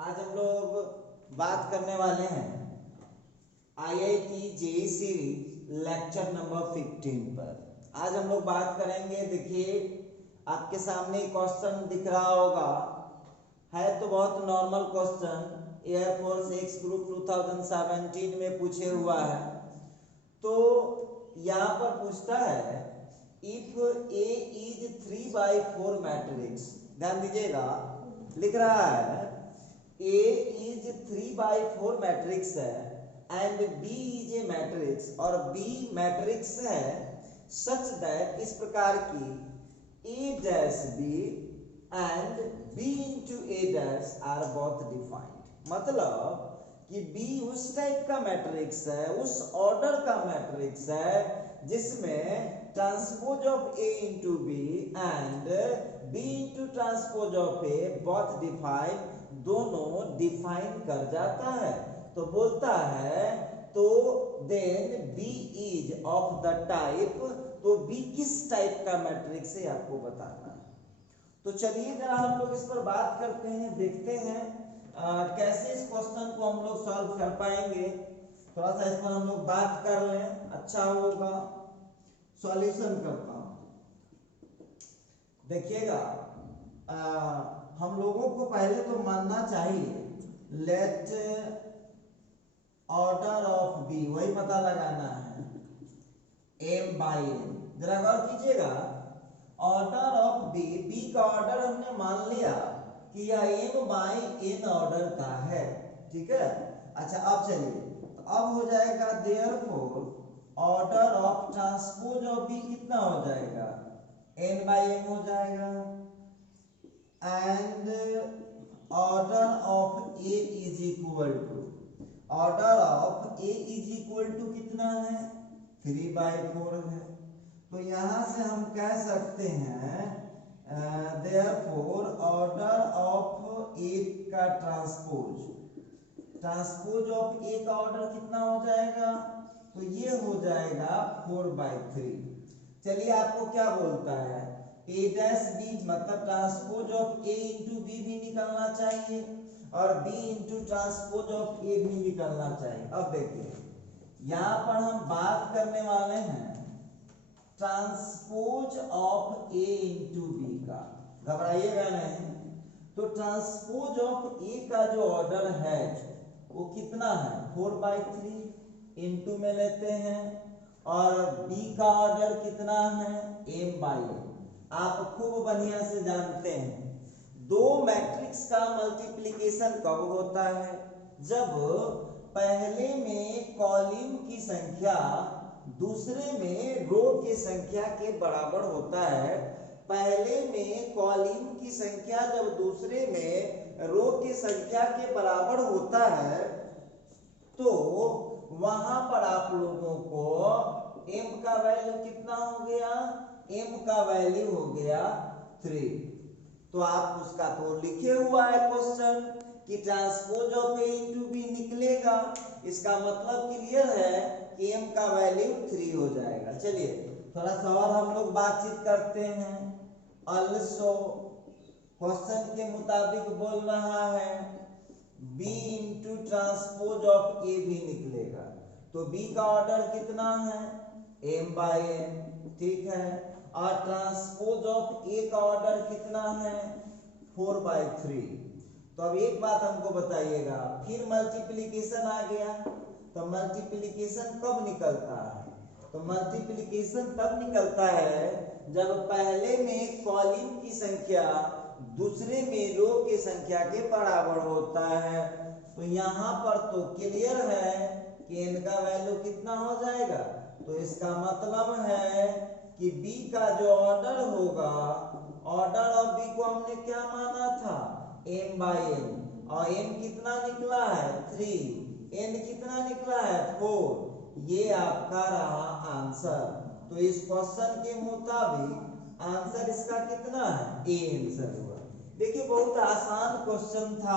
आज हम लोग बात करने वाले हैं IIT JEE series lecture number 15 पर। आज हम लोग बात करेंगे, देखिए आपके सामने क्वेश्चन दिख रहा होगा, है तो बहुत normal question, air force x group 2017 में पूछे हुआ है। तो यहाँ पर पूछता है इफ ए इज 3/4 मैट्रिक्स, ध्यान दीजिएगा, लिख रहा है A is 3/4 मैट्रिक्स है and B is a matrix, और B मैट्रिक्स है सच दैट, इस प्रकार की A dash B and B into A dash are both defined. मतलब कि B उस टाइप का मैट्रिक्स है, उस ऑर्डर का मैट्रिक्स है जिसमें transpose of A into B and B into transpose of A both defined, दोनों डिफाइन कर जाता है। तो बोलता है तो then B is of the type, तो B किस टाइप का मैट्रिक्स है आपको बताना है। तो चलिए जरा हम लोग इस पर बात करते हैं, देखते हैं कैसे इस क्वेश्चन को हम लोग सॉल्व कर पाएंगे। थोड़ा सा इस पर हम लोग बात कर लें, अच्छा होगा। सॉल्यूशन करता हूं, देखिएगा, हम लोगों को पहले तो मानना चाहिए लेट ऑर्डर ऑफ बी, वही पता लगाना है m बाई n। जरा गौर कीजिएगा, ऑर्डर ऑफ बी, बी का ऑर्डर हमने मान लिया कि यह m बाई n ऑर्डर का है, ठीक है। अच्छा अब चलिए, तो अब हो जाएगा therefore order of transpose of B कितना हो जाएगा, n बाई m हो जाएगा, and order of A is equal to, order of A is equal to कितना है, 3/4 है। तो यहां से हम कह सकते हैं देयरफॉर ऑर्डर ऑफ A का ट्रांसपोज, ट्रांसपोज ऑफ A का ऑर्डर कितना हो जाएगा, तो ये हो जाएगा 4/3। चलिए आपको क्या बोलता है, A डैश B, मतलब transpose of A into B भी निकलना चाहिए और B into transpose of A भी निकलना चाहिए। अब देखिए यहाँ पर हम बात करने वाले हैं transpose of A into B का, घबराइएगा नहीं। तो ट्रांसपोज ऑफ A का जो ऑर्डर है वो कितना है, 4/3 इंटू में लेते हैं, और B का ऑर्डर कितना है, m/n। आप खूब बढ़िया से जानते हैं दो मैट्रिक्स का मल्टीप्लिकेशन कब होता है, जब पहले में कॉलम की संख्या दूसरे में रो की संख्या के बराबर होता है। पहले में कॉलम की संख्या जब दूसरे में रो की संख्या के बराबर होता है तो वहां पर आप लोगों को m का वैल्यू कितना हो गया, m का वैल्यू हो गया 3। तो आप उसका तो लिखे हुआ है क्वेश्चन कि transpose of A into B निकलेगा, इसका मतलब क्लियर है कि m का वैल्यू 3 हो जाएगा। चलिए थोड़ा सा और हम लोग बातचीत करते हैं। ऑल्सो क्वेश्चन के मुताबिक बोल रहा है B into transpose of A भी निकलेगा, तो B का ऑर्डर कितना है, m/n, ठीक है, और ट्रांसपोज ऑफ A का ऑर्डर कितना है, 4/3। तो अब एक बात हमको बताइएगा, फिर मल्टीप्लिकेशन आ गया, तो मल्टीप्लिकेशन कब निकलता है, तो मल्टीप्लिकेशन तब निकलता है जब पहले में कॉलम की संख्या दूसरे में रो की संख्या के बराबर होता है। तो यहाँ पर तो क्लियर है कि n का वैल्यू कितना हो जाएगा, तो इसका मतलब है कि B का जो ऑर्डर होगा, ऑर्डर ऑफ B को हमने क्या माना था, m/n, और m कितना निकला है 3, n कितना निकला है 4, ये आपका रहा आंसर। तो इस क्वेश्चन के मुताबिक आंसर इसका कितना है, A आंसर हुआ। देखिए बहुत आसान क्वेश्चन था,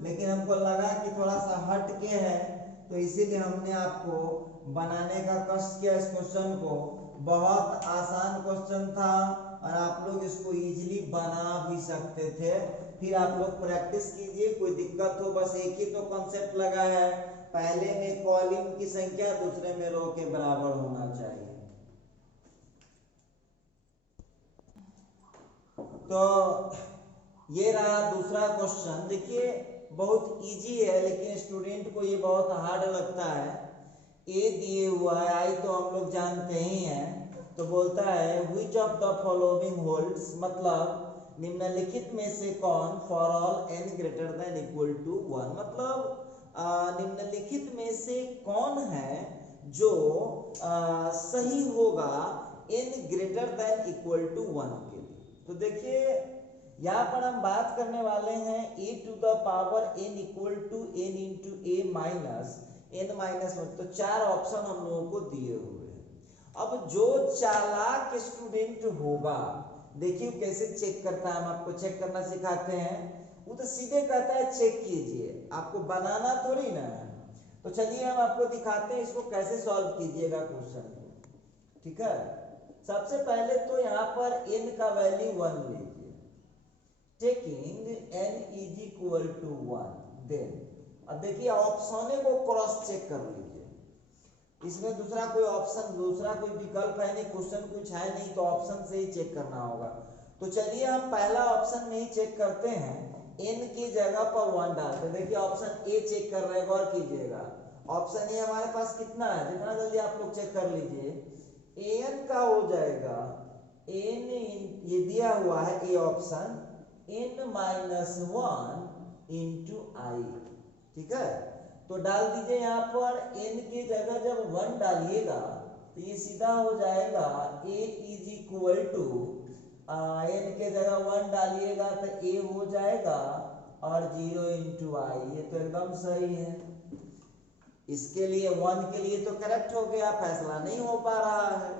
लेकिन हमको लगा कि थोड़ा सा हट के है, तो इसीलिए हमने आपको बनाने का कष्ट किया इस क्वेश्चन को। बहुत आसान क्वेश्चन था और आप लोग इसको इजीली बना भी सकते थे, फिर आप लोग प्रैक्टिस कीजिए, कोई दिक्कत हो बस एक ही तो कॉन्सेप्ट लगा है, पहले में कॉलम की संख्या दूसरे में रो के बराबर होना चाहिए। तो ये रहा दूसरा क्वेश्चन। देखिए बहुत इजी है लेकिन स्टूडेंट को ये बहुत हार्ड लगता है। ए दिए हुआ है, आई तो हम लोग जानते ही हैं, तो बोलता है which of the following holds, मतलब निम्नलिखित में से कौन for all n greater than equal to 1, मतलब निम्नलिखित में से कौन है जो सही होगा n greater than equal to 1 के लिए। तो देखिए यहाँ पर हम बात करने वाले हैं a to the power n equal to n into a minus n minus 1, तो 4 ऑप्शन हम लोगों को दिए हुए हैं। अब जो चालाक स्टूडेंट होगा, देखिए कैसे चेक करता है, हम आपको चेक करना सिखाते हैं। वो तो सीधे कहता है चेक कीजिए, आपको बनाना थोड़ी ना है। तो चलिए हम आपको दिखाते हैं इसको कैसे सॉल्व कीजिएगा क्वेश्चन को, ठीक है। सबसे पहले तो यहाँ पर n का वैल्यू 1 लीजिए, taking n is equal to 1, then अब देखिए ऑप्शनों को क्रॉस चेक कर लीजिए, इसमें दूसरा कोई ऑप्शन, दूसरा कोई विकल्प है नहीं, क्वेश्चन कुछ है नहीं, तो ऑप्शन से ही चेक करना होगा। तो चलिए हम पहला ऑप्शन में ही चेक करते हैं, n की जगह पर 1 डालते। देखिए ऑप्शन ए चेक कर रहे हैं, गौर कीजिएगा। ऑप्शन ए हमारे पास कितना है, जितना जल्दी आप लोग चेक कर लीजिए, an का हो जाएगा n, ये दिया हुआ है A option, n minus 1 into i, ठीक है। तो डाल दीजिए यहाँ पर n की जगह जब 1 डालिएगा तो ये सीधा हो जाएगा a is equal to, n के जगह 1 डालिएगा तो a हो जाएगा और 0 इंटू आई, ये तो एकदम सही है। इसके लिए 1 के लिए तो करेक्ट हो गया, फैसला नहीं हो पा रहा है।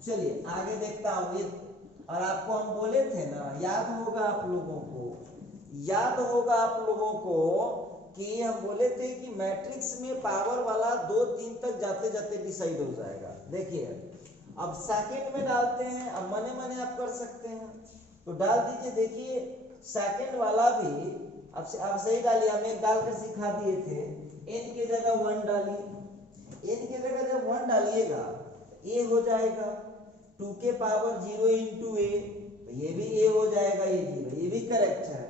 चलिए आगे देखता हूँ। ये और आपको हम बोले थे ना, याद होगा आप लोगों को, याद होगा आप लोगों को कि हम बोले थे कि मैट्रिक्स में पावर वाला 2 3 तक जाते जाते डिसाइड हो जाएगा। देखिए अब सेकंड में डालते हैं, अब मने मने आप कर सकते हैं, तो डाल दीजिए। देखिए सेकंड वाला भी अब सही डालिए, हम एक डालकर सिखा दिए थे, n की जगह 1 डालिए, n की जगह जब 1 डालिएगा a हो जाएगा 2 के पावर 0 इंटू a, तो ये भी a हो जाएगा, ये 0, ये भी करेक्ट है,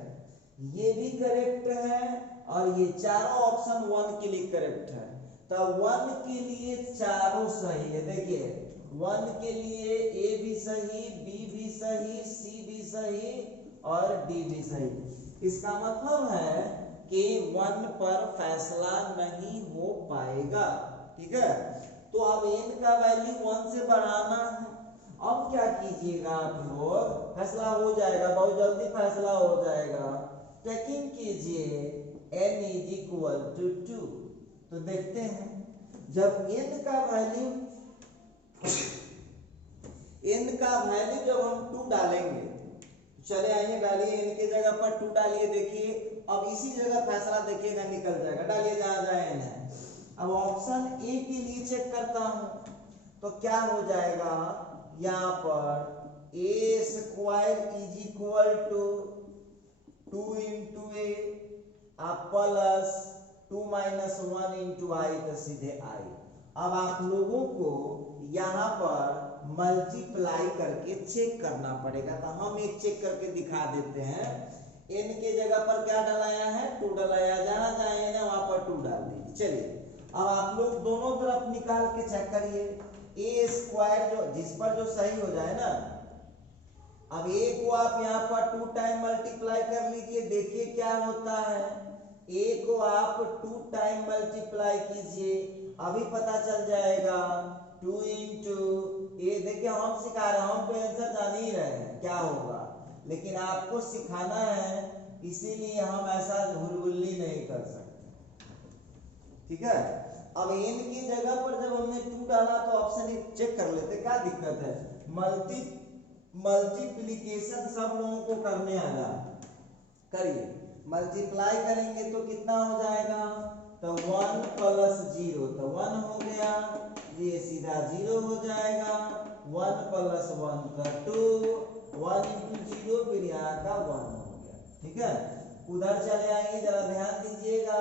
ये भी करेक्ट है, और ये चारों ऑप्शन 1 के लिए करेक्ट है। तो 1 के लिए चारों सही है। देखिए 1 के लिए a भी सही, b भी सही, c भी सही और d भी सही। इसका मतलब है कि 1 पर फैसला नहीं हो पाएगा, ठीक है। तो अब n का वैल्यू 1 से बढ़ाना है। अब क्या कीजिएगा आप लोग, फैसला हो जाएगा, बहुत जल्दी फैसला हो जाएगा। टेकिंग कीजिए n इज इक्वल टू 2, तो देखते हैं जब n का वैल्यू जब हम 2 डालेंगे, चले आइए डालिए, n की जगह पर 2 डालिए। देखिए अब इसी जगह फैसला देखिएगा निकल जाएगा, डालिए जहां जहां n है। अब ऑप्शन ए के लिए चेक करता हूं, तो क्या हो जाएगा, यहाँ पर a square is equal to 2 into a plus 2 minus 1 into i, तो सीधे आई। अब आप लोगों को यहाँ पर मल्टीप्लाई करके चेक करना पड़ेगा, तो हम एक चेक करके दिखा देते हैं। n के जगह पर क्या डलाया है, 2 डलाया, जहां जहां n है वहां पर 2 डाल दीजिए। चलिए अब आप लोग दोनों तरफ निकाल के चेक करिए, a स्क्वायर जो जिस पर जो सही हो जाए ना, अब a को आप यहाँ पर 2 टाइम मल्टीप्लाई कर लीजिए, देखिए क्या होता है। a को आप 2 टाइम मल्टीप्लाई कीजिए, अभी पता चल जाएगा 2 इंटू ए। देखिए हम सिखा रहे हैं, हम तो आंसर जान ही रहे हैं क्या होगा, लेकिन आपको सिखाना है, इसीलिए हम ऐसा हुलहुल्ली नहीं कर सकते, ठीक है। अब n की जगह पर जब हमने 2 डाला तो ऑप्शन ए चेक कर लेते, क्या दिक्कत है। मल्टीप्लिकेशन सब लोगों को करने आना, करिए। मल्टीप्लाई करेंगे तो कितना हो जाएगा, तो 1 प्लस 0, तो 1 हो गया, ये सीधा 0 हो जाएगा, 1 प्लस 1 का 2, 1 इंटू 0, फिर यहाँ का 1 हो गया, ठीक है। उधर चले आएंगे, जरा ध्यान दीजिएगा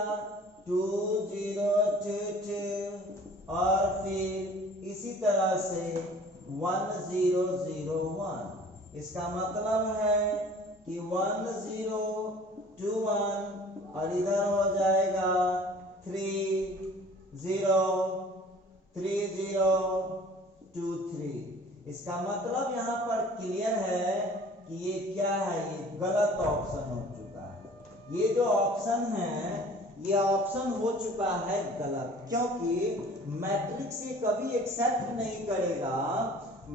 2 0 2 2 और फिर इसी तरह से 1 0 0 1। इसका मतलब है कि 1 0 2 1 और इधर हो जाएगा 3 0 3 0 2 3। इसका मतलब यहाँ पर क्लियर है कि ये क्या है, ये गलत ऑप्शन हो चुका है। ये जो ऑप्शन है ये ऑप्शन हो चुका है गलत, क्योंकि मैट्रिक्स ये कभी एक्सेप्ट नहीं करेगा,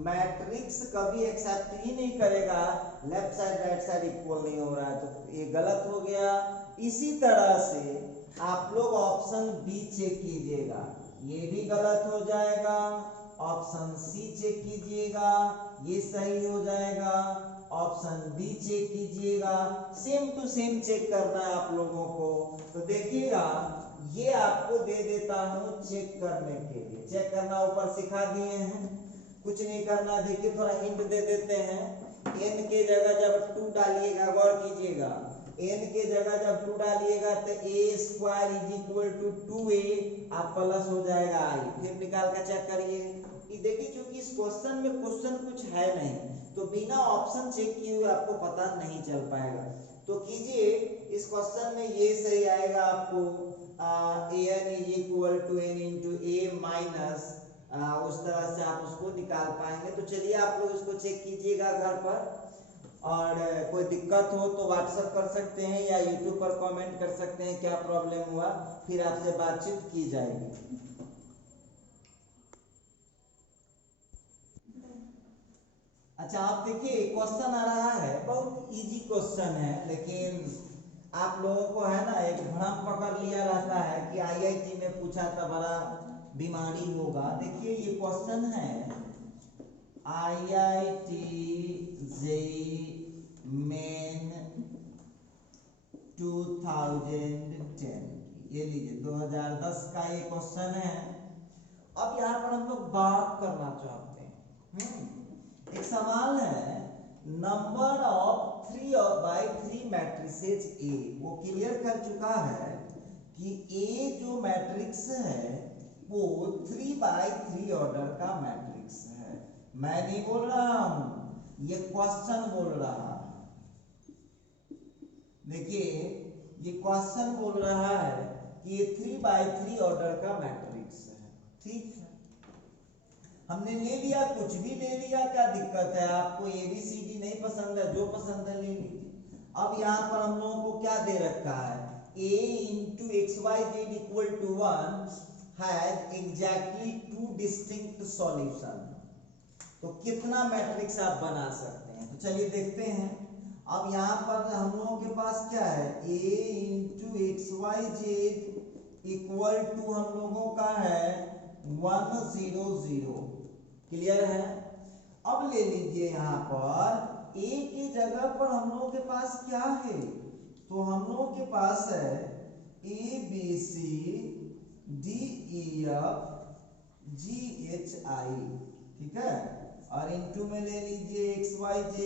मैट्रिक्स कभी एक्सेप्ट ही नहीं करेगा left side right side equal नहीं हो रहा है, तो ये गलत हो गया। इसी तरह से आप लोग ऑप्शन बी चेक कीजिएगा, ये भी गलत हो जाएगा। ऑप्शन सी चेक कीजिएगा, ये सही हो जाएगा। ऑप्शन डी चेक कीजिएगा, सेम टू सेम चेक करना है आप लोगों को। तो देखिएगा ये आपको दे देता हूं चेक करने के लिए, चेक करना ऊपर सिखा दिए हैं, कुछ नहीं करना। देखिए थोड़ा हिंट दे देते हैं, n के जगह जब 2 डालिएगा, गौर कीजिएगा, n के जगह जब 2 डालिएगा तो a square is equal to 2a, आप प्लस हो जाएगा i। फिर निकाल कर चेक करिए। देखिए क्योंकि इस क्वेश्चन में क्वेश्चन कुछ है नहीं, तो बिना ऑप्शन चेक किए हुए आपको पता नहीं चल पाएगा। तो कीजिए, इस क्वेश्चन में ये सही आएगा आपको an is equal to n into a minus, उस तरह से आप उसको निकाल पाएंगे। तो चलिए आप लोग इसको चेक कीजिएगा घर पर, और कोई दिक्कत हो तो व्हाट्सएप कर सकते हैं या यूट्यूब पर कमेंट कर सकते हैं क्या प्रॉब्लम हुआ, फिर आपसे बातचीत की जाएगी। अच्छा आप देखिए क्वेश्चन आ रहा है, बहुत इजी क्वेश्चन है, लेकिन आप लोगों को है ना एक भ्रम पकड़ लिया रहता है कि आईआईटी में पूछा था बड़ा बीमारी होगा। देखिए ये क्वेश्चन है आईआईटी जेईई मेन 2010, ये लीजिए 2010 का ये क्वेश्चन है। अब यहाँ पर हम लोग बात करना चाहते हैं, एक सवाल है नंबर ऑफ 3/3 मैट्रिसेज ए। वो क्लियर कर चुका है कि ए जो मैट्रिक्स है वो 3/3 ऑर्डर का मैट्रिक्स है। मैं नहीं बोल रहा हूं, ये क्वेश्चन बोल रहा है। देखिए ये क्वेश्चन बोल रहा है कि ये 3/3 ऑर्डर का मैट्रिक्स है। ठीक है, हमने ले लिया, कुछ भी ले लिया, क्या दिक्कत है? आपको ABCD नहीं पसंद है, जो पसंद है ले लीजिए। अब यहाँ पर हम लोगों को क्या दे रखा है, a into XYZ equal to 1 has exactly 2 distinct solution. तो कितना मैट्रिक्स आप बना सकते हैं, तो चलिए देखते हैं। अब यहाँ पर हम लोगों के पास क्या है, a into XYZ equal to हम लोगों का है 1 0 0। क्लियर है? अब ले लीजिए यहाँ पर a की जगह पर हम लोगों के पास क्या है, तो हम लोगों के पास है ABC DEF GHI, ठीक है। और इनटू में ले लीजिए XYZ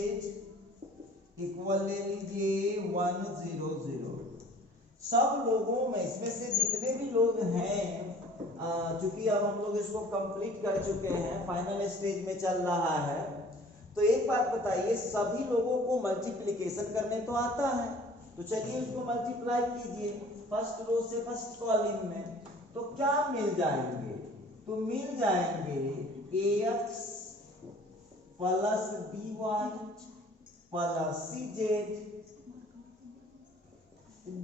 इक्वल ले लीजिए 1 0 0। सब लोगों में इसमें से जितने भी लोग हैं, चूंकि अब हम लोग इसको कंप्लीट कर चुके हैं, फाइनल स्टेज में चल रहा है, तो एक बात बताइए, सभी लोगों को मल्टीप्लिकेशन करने तो आता है, तो चलिए उसको मल्टीप्लाई कीजिए फर्स्ट रो से फर्स्ट कॉलम में, तो क्या मिल जाएंगे, तो मिल जाएंगे AX plus BY plus CZ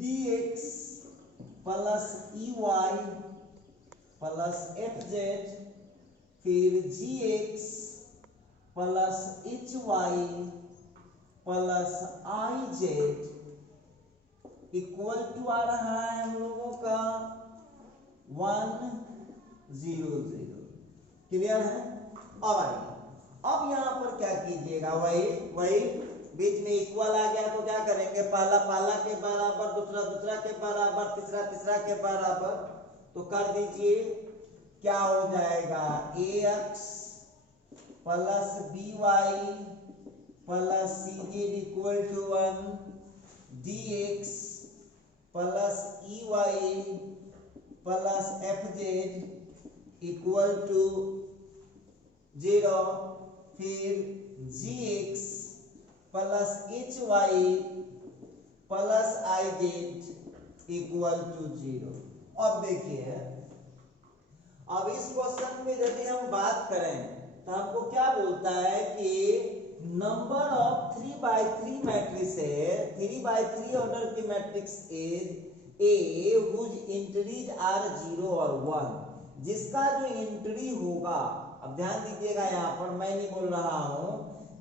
DX plus EY plus FZ, फिर GX plus HY plus IZ equal to आ रहा है हम लोगों का 1 0 0। क्लियर है? अब आइए, अब यहाँ पर क्या कीजिएगा, वही बीच में इक्वल आ गया तो क्या करेंगे, पहला पहला के बराबर, दूसरा दूसरा के बराबर, तीसरा तीसरा के बराबर, तो कर दीजिए। क्या हो जाएगा, AX plus BY plus CZ equal to 1, DX plus E Y plus F Z equal to 0, फिर G X plus H Y plus I Z equal to 0। अब देखिए, अब इस क्वेश्चन में यदि हम बात करें तो हमको क्या बोलता है कि नंबर ऑफ 3x3 मैट्रिक्स है, 3x3 ऑर्डर की matrix is a whose entries are 0 और 1, जिसका जो एंट्री होगा, अब ध्यान दीजिएगा यहाँ पर मैं नहीं बोल रहा हूं,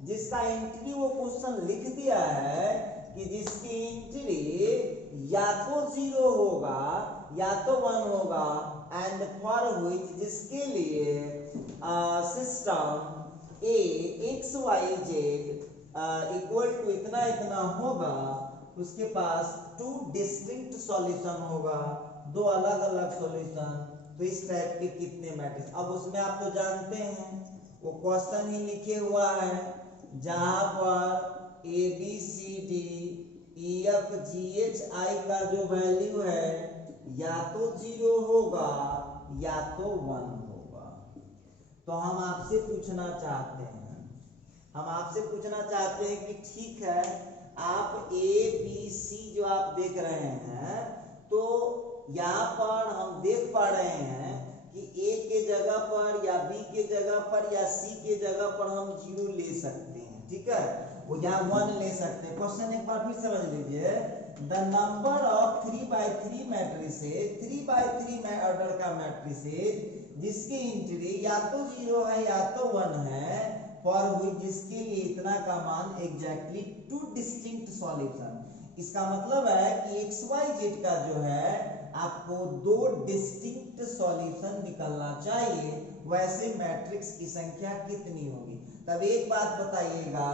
जिसका एंट्री वो क्वेश्चन लिख दिया है कि जिसकी एंट्री या तो 0 होगा या तो 1 होगा, एंड फॉर व्हिच जिसके लिए system A X Y Z equal to इतना इतना होगा, उसके पास 2 डिस्टिंक्ट सॉल्यूशन होगा, 2 अलग अलग सॉल्यूशन। तो इस टाइप के कितने मैट्रिक्स, अब उसमें आप तो जानते हैं वो क्वेश्चन ही लिखे हुआ है जहां पर A B C D E F G H I का जो वैल्यू है या तो 0 होगा या तो 1 होगा। तो हम आपसे पूछना चाहते हैं कि ठीक है, आप ए बी सी जो आप देख रहे हैं, तो यहाँ पर हम देख पा रहे हैं कि ए के जगह पर या बी के जगह पर या सी के जगह पर हम 0 ले सकते हैं, ठीक है, वो यहाँ 1 ले सकते हैं। क्वेश्चन एक बार फिर समझ लीजिए, the number of 3x3 matrices, 3x3 order का मैट्रिसेस जिसकी एंट्री या तो 0 है या तो 1 है, फॉर व्हिच जिसके लिए इतना का मान एग्जैक्टली 2 डिस्टिंक्ट सॉल्यूशन। इसका मतलब है कि एक्स वाई जेड का जो है आपको 2 डिस्टिंक्ट सॉल्यूशन निकलना चाहिए, वैसे मैट्रिक्स की संख्या कितनी होगी। तब एक बात बताइएगा,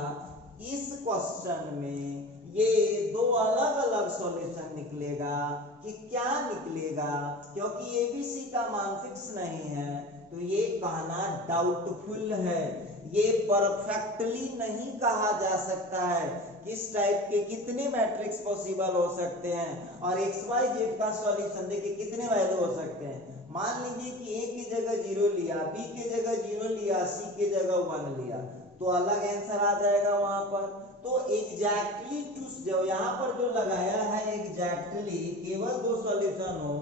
इस क्वेश्चन में ये 2 अलग अलग सॉल्यूशन निकलेगा कि क्या निकलेगा, क्योंकि एबीसी का मान फिक्स नहीं है, तो ये कहना डाउटफुल है, ये परफेक्टली नहीं कहा जा सकता है किस टाइप के कितने मैट्रिक्स पॉसिबल हो सकते हैं। और एक्स वाई जेड का सॉल्यूशन देखिए कितने वैल्यू हो सकते हैं। मान लीजिए कि ए की जगह 0 लिया, बी की जगह 0 लिया, सी की जगह 1 लिया, तो अलग आंसर आ जाएगा वहां पर। तो एग्जैक्टली जो यहाँ पर जो लगाया है एग्जैक्टली केवल 2 सॉल्यूशन हो,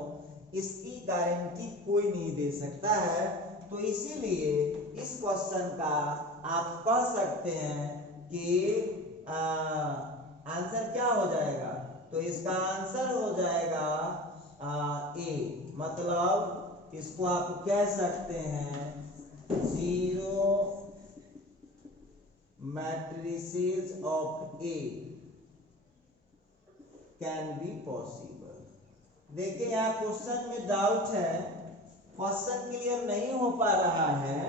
इसकी गारंटी कोई नहीं दे सकता है। तो इसीलिए इस क्वेश्चन का आप कह सकते हैं कि आंसर क्या हो जाएगा, तो इसका आंसर हो जाएगा ए, मतलब इसको आप कह सकते हैं 0 matrices of A can be possible. देखिए यहाँ क्वेश्चन में डाउट है, क्वेश्चन क्लियर नहीं हो पा रहा है,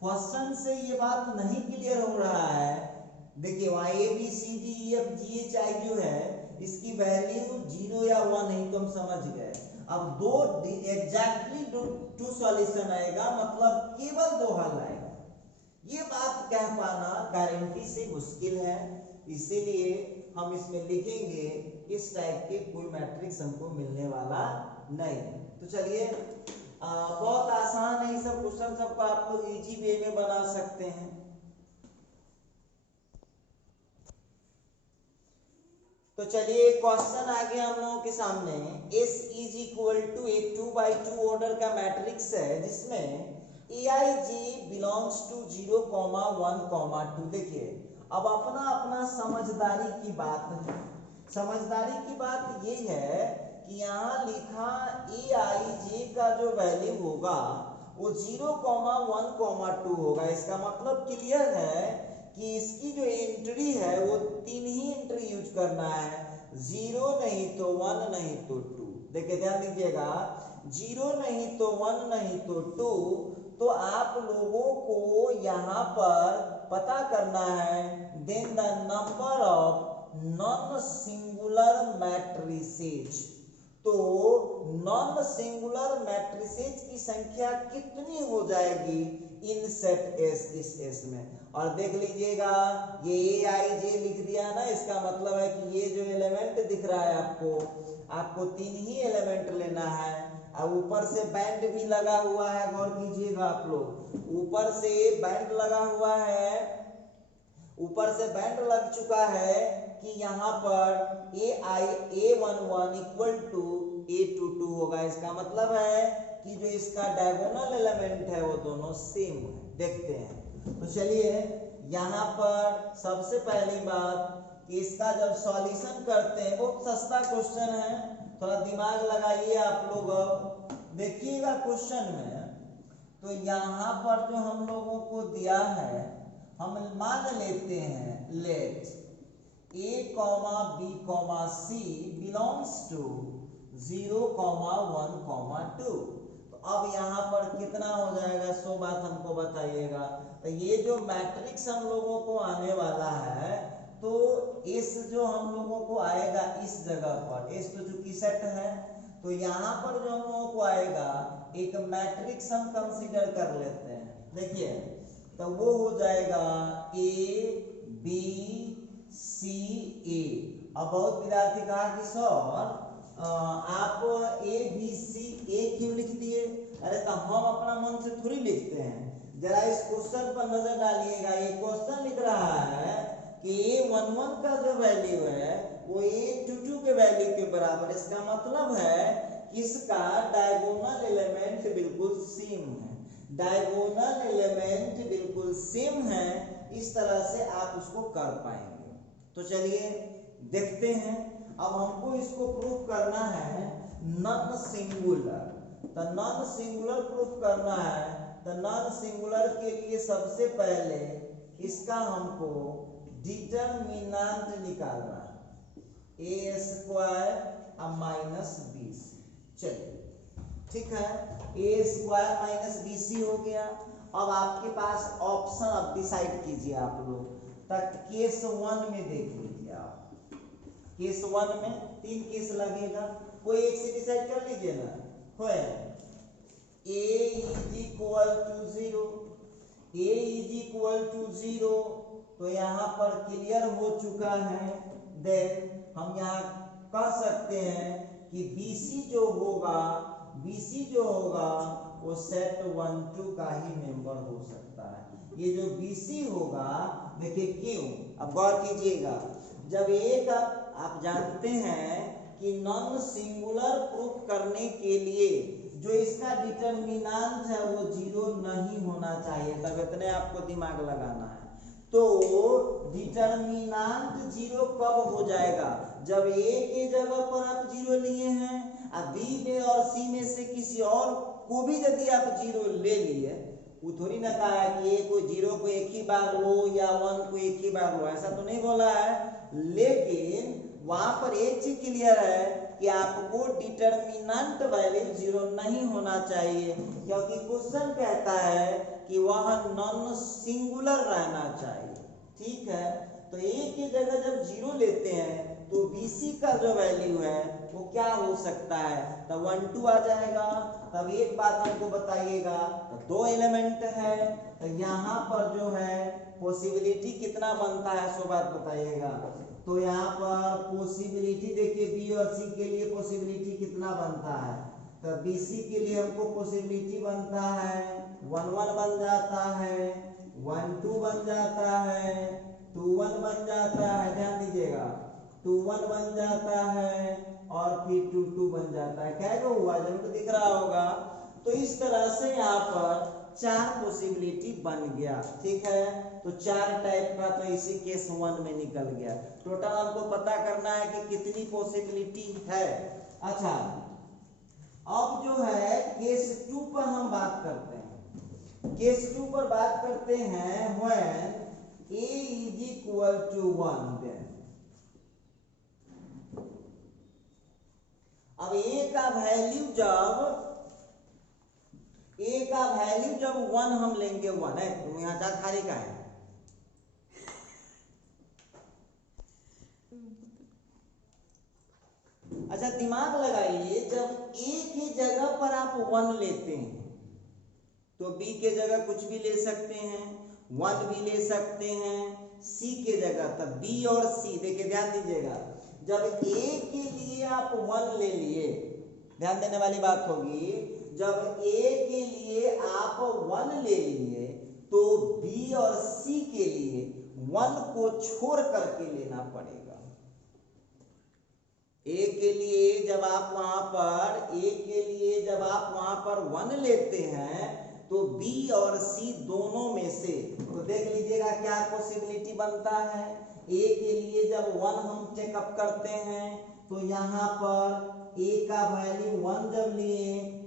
क्वेश्चन से ये बात नहीं क्लियर हो रहा है। देखिए वहां A B C D E F G H I जो है इसकी वैल्यू 0 या 1 है, तो हम समझ गए। अब 2 एग्जैक्टली 2 सॉल्यूशन आएगा, मतलब केवल 2 हल आएगा, ये बात कह पाना गारंटी से मुश्किल है। इसीलिए हम इसमें लिखेंगे इस टाइप के कोई मैट्रिक्स हमको मिलने वाला नहीं। तो चलिए बहुत आसान है, ये सब क्वेश्चन सबको आप लोग इजी वे में बना सकते हैं। तो चलिए क्वेश्चन आ गया हम लोगों के सामने, S is equal to a 2x2 order का मैट्रिक्स है जिसमें aij बिलोंग्स टू 0, 1, 2। देखिए अब अपना अपना समझदारी की बात है, समझदारी की बात ये है कि यहाँ लिखा aij का जो वैल्यू होगा वो 0, 1, 2 होगा। इसका मतलब क्लियर है कि इसकी जो एंट्री है वो 3 ही एंट्री यूज करना है, 0 नहीं तो 1 नहीं तो 2। देखिए ध्यान दीजिएगा, 0 नहीं तो 1 नहीं तो 2। तो आप लोगों को यहाँ पर पता करना है then the number of non singular matrices. तो नॉन सिंगुलर मैट्रिसेज की संख्या कितनी हो जाएगी इन सेट एस, इस एस में। और देख लीजिएगा ये ए आई जे लिख दिया ना, इसका मतलब है कि ये जो एलिमेंट दिख रहा है आपको आपको 3 ही एलिमेंट लेना है। और ऊपर से बैंड भी लगा हुआ है, गौर कीजिएगा आप लोग, ऊपर से बैंड लगा हुआ है, ऊपर से बैंड लग चुका है कि यहाँ पर A11 इक्वल टू A22 होगा। इसका मतलब है कि जो इसका डायगोनल एलिमेंट है वो दोनों सेम है। देखते हैं, तो चलिए यहाँ पर सबसे पहली बात कि इसका जब सॉल्यूशन करते हैं, बहुत सस्ता क्वेश्चन है, थोड़ा दिमाग लगाइए आप लोग। अब देखिएगा क्वेश्चन में, तो यहाँ पर जो हम लोगों को दिया है, हम मान लेते हैं let A, B, C belongs to 0, 1, 2। तो अब यहाँ पर कितना हो जाएगा, सो बात हमको बताइएगा। तो ये जो मैट्रिक्स हम लोगों को आने वाला है, तो इस जो हम लोगों को आएगा इस जगह पर, इस तो चूंकि सेट है, तो यहाँ पर जो हम लोगों को आएगा एक मैट्रिक्स हम कंसीडर कर लेते हैं। देखिए, तो वो हो जाएगा A, B, C, A। अब बहुत विद्यार्थी कहा कि सर आप A, B, C, A क्यों लिख दिए? अरे तो हम अपना मन से थोड़ी लिखते हैं, जरा इस क्वेश्चन पर नजर डालिएगा। ये क्वेश्चन लिख रहा है कि A11 का जो वैल्यू है वो A22 के वैल्यू के बराबर। इसका मतलब है कि इसका डायगोनल एलिमेंट बिल्कुल सेम है, डायगोनल एलिमेंट बिल्कुल सेम है। इस तरह से आप उसको कर पाएंगे। तो चलिए देखते हैं। अब हमको इसको प्रूफ करना है नॉन सिंगुलर। तो नॉन सिंगुलर प्रूफ करना है, तो नॉन सिंगुलर के लिए सबसे पहले इसका हमको डिटरमिनेंट निकालना है, ए स्क्वायर अब माइनस बी सी। चलिए ठीक है, ए स्क्वायर माइनस बी सी हो गया। अब आपके पास ऑप्शन अब डिसाइड कीजिए आप लोग। तक केस 1 में देख लीजिए आप, केस 1 में 3 केस लगेगा, कोई एक से डिसाइड कर लीजिए ना। हो a is equal to 0, a is equal to 0, तो यहाँ पर क्लियर हो चुका है। देन हम यहाँ कह सकते हैं कि BC जो होगा, BC जो होगा वो सेट 1, 2 का ही मेंबर हो सकता है। ये जो BC होगा, देखिए क्यों, अब गौर कीजिएगा। जब एक आप जानते हैं कि नॉन सिंगुलर प्रूफ करने के लिए जो इसका डिटरमिनेंट है वो 0 नहीं होना चाहिए, तब इतने आपको दिमाग लगाना है। तो डिटरमिनेंट 0 कब हो जाएगा? जब A के जगह पर आप 0 लिए हैं, अब B में और C में से किसी और को भी यदि आप 0 ले लिए, वो थोड़ी ना कहा है कि A को 0 को एक ही बार लो या 1 को एक ही बार लो, ऐसा तो नहीं बोला है। लेकिन वहां पर एक चीज क्लियर है कि आपको डिटरमिनेंट वैल्यू 0 नहीं होना चाहिए, क्योंकि क्वेश्चन कहता है कि वह नॉन सिंगुलर रहना चाहिए। ठीक है, तो A की जगह जब 0 लेते हैं तो BC का जो वैल्यू है वो क्या हो सकता है? तो 1, 2 आ जाएगा। तब एक बात हमको बताइएगा, तो 2 एलिमेंट है, तो यहाँ पर जो है पॉसिबिलिटी कितना बनता है, सो बात बताइएगा। तो यहाँ पर पॉसिबिलिटी देखिए B और C के लिए पॉसिबिलिटी कितना बनता है? तो BC के लिए हमको पॉसिबिलिटी बनता है 1, 1 बन जाता है, 1, 2 बन जाता है, 2, 1 बन जाता है, ध्यान दीजिएगा, 2, 1 बन जाता है और फिर 2, 2 बन जाता है। क्या हुआ, जब तो दिख रहा होगा। तो इस तरह से यहाँ पर 4 पॉसिबिलिटी बन गया। ठीक है, तो 4 टाइप का तो इसी केस 1 में निकल गया। टोटल हमको पता करना है कि कितनी पॉसिबिलिटी है। अच्छा, अब जो है केस 2 पर हम बात करते हैं। केस 2 पर बात करते हैं when A is equal to 1। Then अब A का वैल्यू जब 1 हम लेंगे, 1 है, तुम यहाँ जा खाली का है। अच्छा दिमाग लगाइए, जब A की जगह पर आप 1 लेते हैं तो B के जगह कुछ भी ले सकते हैं, 1 भी ले सकते हैं, C के जगह। तब B और C देखिए, ध्यान दीजिएगा, जब ए के लिए आप 1 ले लिए, ध्यान देने वाली बात होगी, जब ए के लिए आप 1 ले लिए तो बी और सी के लिए 1 को छोड़ करके लेना पड़ेगा। ए के लिए जब आप वहां पर 1 लेते हैं तो बी और सी दोनों में से, तो देख लीजिएगा क्या पॉसिबिलिटी बनता है। ए के लिए जब 1 हम टेकअप करते हैं तो यहाँ पर ए का वैल्यू 1 जब लिए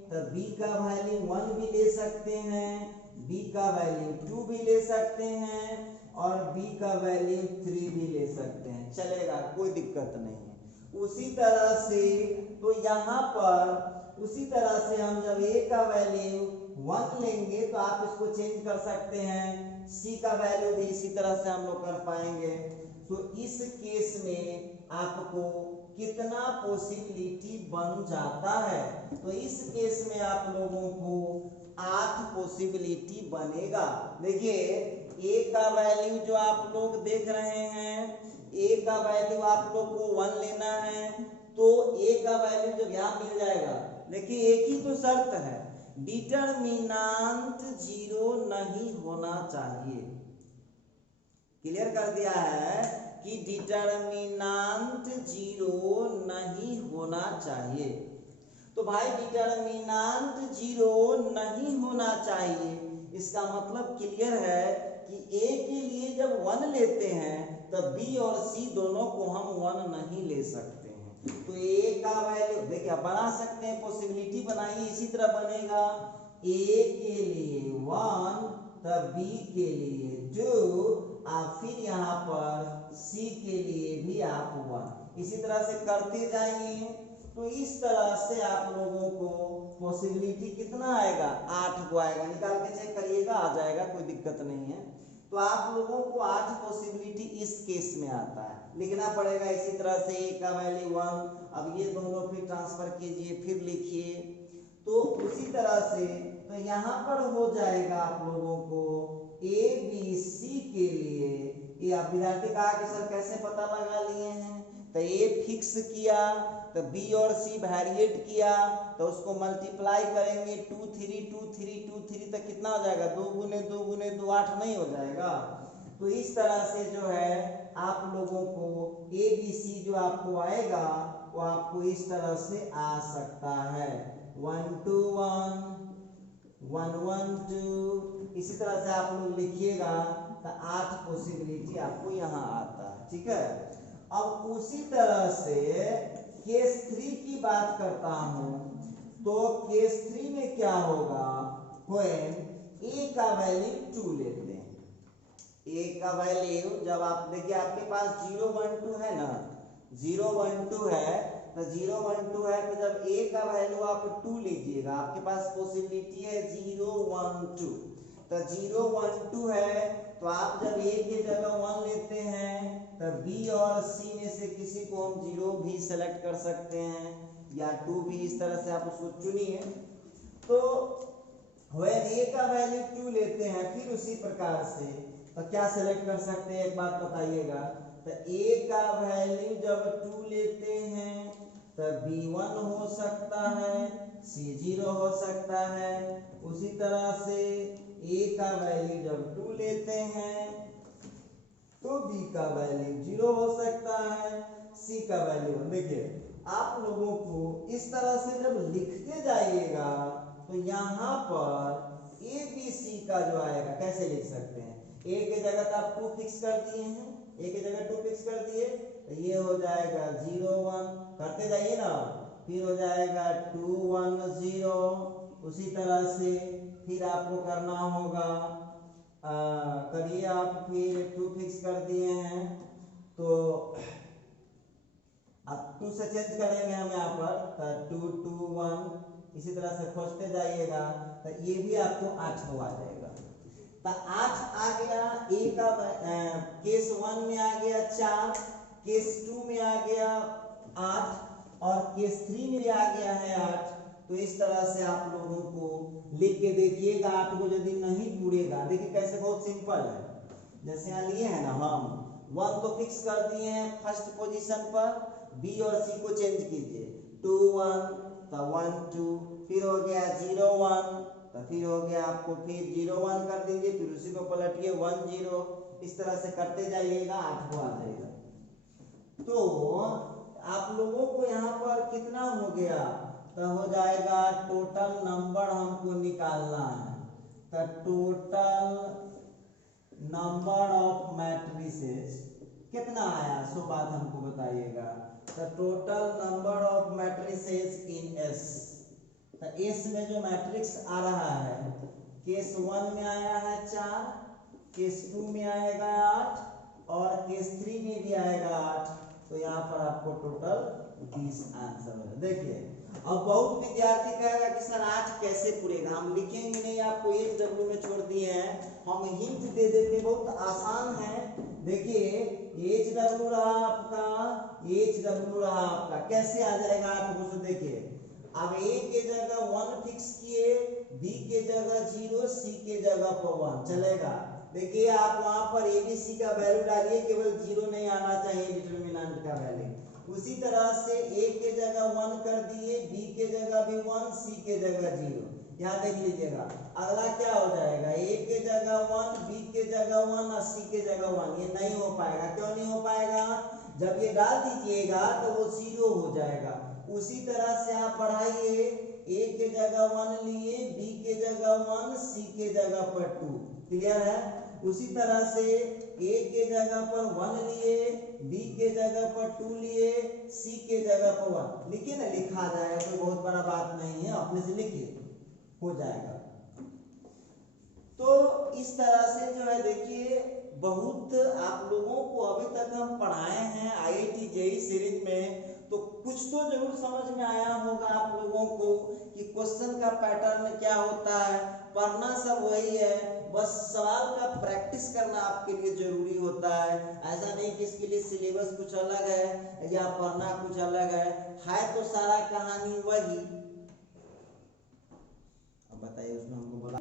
तो बी का वैल्यू 1 भी ले सकते हैं, बी का वैल्यू 2 भी ले सकते हैं और बी का वैल्यू 3 भी ले सकते हैं, चलेगा, कोई दिक्कत नहीं है। उसी तरह से तो यहाँ पर उसी तरह से हम जब ए का वैल्यू 1 लेंगे तो आप इसको चेंज कर सकते हैं, सी का वैल्यू भी इसी तरह से हम लोग कर पाएंगे। तो इस केस में आपको कितना पॉसिबिलिटी बन जाता है, तो इस केस में आप लोगों को 8 पॉसिबिलिटी बनेगा। देखिए ए का वैल्यू जो आप लोग देख रहे हैं, ए का वैल्यू आप लोग को 1 लेना है तो ए का वैल्यू जब यहाँ मिल जाएगा, देखिए एक ही तो शर्त है, डिटरमिनेंट 0 नहीं होना चाहिए। क्लियर कर दिया है कि डिटरमिनेंट 0 नहीं होना चाहिए। तो भाई डिटरमिनेंट 0 नहीं होना चाहिए, इसका मतलब क्लियर है कि ए के लिए जब 1 लेते हैं तब बी और सी दोनों को हम 1 नहीं ले सकते हैं। तो ए का वैल्यू देखिए बना सकते हैं, पॉसिबिलिटी बनाइए, इसी तरह बनेगा ए के लिए 1 तब बी के लिए 2 और फिर यहाँ पर सी के लिए भी आप 1, इसी तरह से करते जाइए। तो इस तरह से आप लोगों को पॉसिबिलिटी कितना आएगा, 8 को आएगा, निकाल के चेक करिएगा, आ जाएगा, कोई दिक्कत नहीं है। तो आप लोगों को 8 पॉसिबिलिटी इस केस में आता है, लिखना पड़ेगा इसी तरह से ए का वैल्यू 1, अब ये दोनों फिर ट्रांसफर कीजिए, फिर लिखिए, तो उसी तरह से तो यहाँ पर हो जाएगा आप लोगों को ए बी सी के लिए, ये आप विद्यार्थी कहा कि सर कैसे पता लगा लिए हैं, तो ए फिक्स किया तो बी और सी वेरिएट किया तो उसको मल्टीप्लाई करेंगे 2 3 2 3 2 3 तक कितना हो जाएगा, 2 गुने 2 गुने 2 8 नहीं हो जाएगा। तो इस तरह से जो है आप लोगों को ए बी सी जो आपको आएगा वो आपको इस तरह से आ सकता है 1 2 1 1 1 2, इसी तरह से आप लोग लिखिएगा तो 8 पॉसिबिलिटी आपको यहाँ आता है, ठीक है। अब उसी तरह से केस 3 की बात करता हूं, तो केस 3 में क्या होगा, व्हेन ए का वैल्यू 2 लेते हैं, ए का वैल्यू जब आप देखिए आपके पास 0 1 2 है ना, 0 1 2 है, तो 0 1 2 है तो जब ए का वैल्यू आप 2 लीजिएगा, आपके पास पॉसिबिलिटी है 0 1 2, तो 0 1 2 है तो आप जब ए की जगह 1 लेते हैं तो बी और सी में से किसी को हम 0 भी सेलेक्ट कर सकते हैं या 2 भी, इस तरह से आप उसको चुनिए। तो व्हेन ए का वैल्यू 2 लेते हैं फिर उसी प्रकार से तो क्या सेलेक्ट कर सकते हैं, एक बात बताइएगा, तो ए का वैल्यू जब 2 लेते हैं तो b1 हो सकता है, c0 हो सकता है, उसी तरह से ए का वैल्यू जब 2 लेते हैं तो बी का वैल्यू 0 हो सकता है, सी का वैल्यू, देखिए आप लोगों को इस तरह से जब लिखते जाइएगा तो यहाँ पर ए बी सी का जो आएगा कैसे लिख सकते हैं, ए के जगह तो आप 2 फिक्स कर दिए हैं, ए के जगह 2 फिक्स कर दिए तो ये हो जाएगा 0 1, करते जाइए ना, फिर हो जाएगा 2 1 0, उसी तरह से फिर आपको करना होगा करिए आप, फिर 2 फिक्स कर दिए हैं तो अब 2 से चेंज करेंगे हम यहाँ पर तो 2 2 1, इसी तरह से खोजते जाइएगा तो ये भी आपको 8 हो आ जाएगा। तो 8 आ गया, ए का केस 1 में आ गया 4, केस 2 में आ गया 8 और केस 3 में आ गया है 8। तो इस तरह से आप लोगों को लिख के देखिएगा, 8 को यदि नहीं पूरेगा, देखिए कैसे बहुत सिंपल है, जैसे यहाँ लिए हैं ना हम 1 तो फिक्स कर दिए हैं फर्स्ट पोजीशन पर, बी और सी को चेंज कीजिए, 2 1 तो 1 2, फिर हो गया 0 1 तो फिर हो गया आपको फिर 0 1 कर दीजिए, फिर उसी को पलटिए 1 0, इस तरह से करते जाइएगा 8 को आ जाएगा। तो आप लोगों को यहाँ पर कितना हो गया, तो हो जाएगा टोटल नंबर हमको निकालना है, तो टोटल नंबर ऑफ मैट्रिसेस कितना आया सो बात हमको बताइएगा। तो total number of matrices in S, तो एस में जो मैट्रिक्स आ रहा है, केस 1 में आया है 4, केस 2 में आएगा 8 और केस 3 में भी आएगा 8, तो यहाँ पर आपको टोटल 20 आंसर है। देखिए अब बहुत विद्यार्थी कहेगा कि सर 8 कैसे पूरेगा, हम लिखेंगे नहीं, आपको HW में छोड़ दिए हैं, हम हिंट दे देते, बहुत आसान है। देखिए HW रहा आपका, HW रहा आपका, कैसे आ जाएगा 8 को, तो देखिए अब A के जगह 1 फिक्स किए, B के जगह 0, C के जगह पर 1 चलेगा। देखिए आप वहां पर ABC का वैल्यू डालिए, केवल 0 नहीं आना चाहिए डिटरमिनेंट का वैल्यू। उसी तरह से A के जगह 1 कर दिए, B के जगह भी 1, C के जगह 0। यहाँ देख लीजिएगा अगला क्या हो जाएगा, A के जगह 1, B के जगह 1 और C के जगह 1, ये नहीं हो पाएगा। क्यों नहीं हो पाएगा, जब ये डाल दीजिएगा तो वो 0 हो जाएगा। उसी तरह से आप बढ़ाइए, A के जगह 1 लिए, B के जगह 1, C के जगह पर 2, क्लियर है। उसी तरह से A के जगह पर 1 लिए, B के जगह पर 2 लिए, C के जगह पर 1 लिखिए ना, लिखा जाएगा, कोई बहुत बड़ा बात नहीं है, अपने से लिखिए हो जाएगा। तो इस तरह से जो है देखिए बहुत आप लोगों को अभी तक हम पढ़ाए हैं IIT JEE सीरीज में, तो कुछ तो जरूर समझ में आया होगा आप लोगों को कि क्वेश्चन का पैटर्न क्या होता है। पढ़ना सब वही है, बस सवाल का प्रैक्टिस करना आपके लिए जरूरी होता है। ऐसा नहीं कि इसके लिए सिलेबस कुछ अलग है या पढ़ना कुछ अलग है तो सारा कहानी वही। अब बताइए उसमें हमको बोला